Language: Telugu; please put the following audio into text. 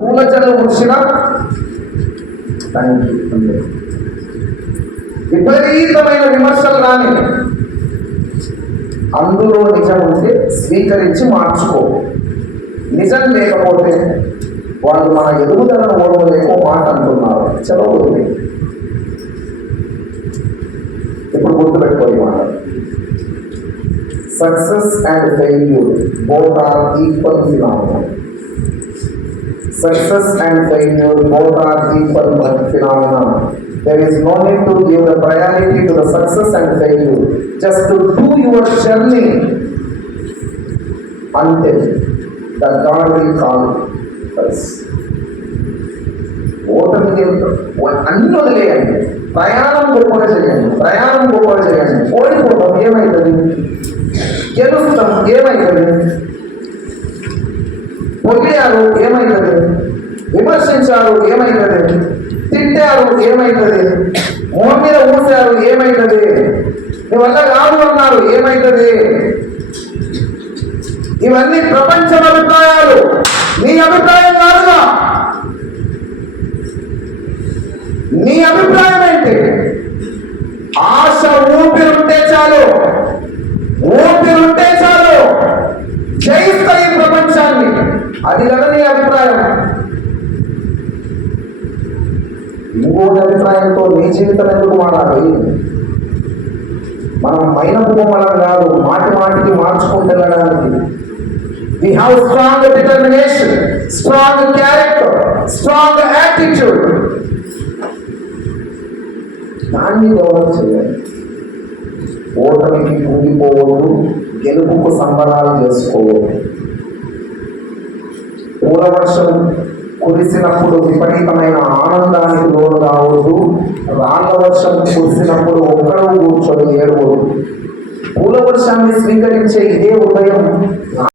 పూలచలు ముడిసిన విపరీతమైన విమర్శలు రాని అందులో నిజం ఉంటే స్వీకరించి మార్చుకో. నిజం లేకపోతే వాళ్ళు మన ఎదుగుదలను ఓడలేకో మాట అంటున్నారు. చదవదు. ఇప్పుడు గుర్తుపెట్టుకోవాలి మాట. Success and failure both are equal phenomena. Success and failure both are equal phenomena. There is no need to give the priority to the success and failure. Just to do your journey until the God will call us. ఓటమి అన్ని వదిలేయండి. ప్రయాణం గొప్పగా చేయండి. ఓడిపోతాం ఏమవుతుంది? గెలుస్తాం ఏమవుతుంది? పొగిడారు ఏమవుతుంది? విమర్శించారు ఏమవుతుంది? తిట్టారు ఏమవుతుంది? మొహం మీద ఊసారు ఏమవుతుంది? నీ వల్ల కాదు అన్నారు ఏమవుతుంది? ఇవన్నీ ప్రపంచం అభిప్రాయాలు, నీ అభిప్రాయం కాదుగా. నీ అభిప్రాయం ఏంటి? ఆశ ఊపిరుంటే చాలు, జయిస్తా ఈ ప్రపంచాన్ని. అది కదా నీ అభిప్రాయం. ఇంకోటి అభిప్రాయంతో నీ జీవితం ఎందుకు మారాలి? మనం మైనపు బొమ్మలం కాదు, మాటికి మార్చుకుంటున్నడానికి. We have strong determination, strong character, strong attitude. దాన్ని డెవలప్ చేయాలి. ఓటమికి కుంగిపోవద్దు, గెలుపుకు సంబరాలు చేసుకోవద్దు. పూలవర్షం కురిసినప్పుడు విపరీతమైన ఆనందానికి లోను కావద్దు. రాళ్ళ వర్షం కురిసినప్పుడు ఒక్కడూ కూర్చొని ఏడవద్దు. పూలవర్షాన్ని స్వీకరించే ఇదే ఉదయం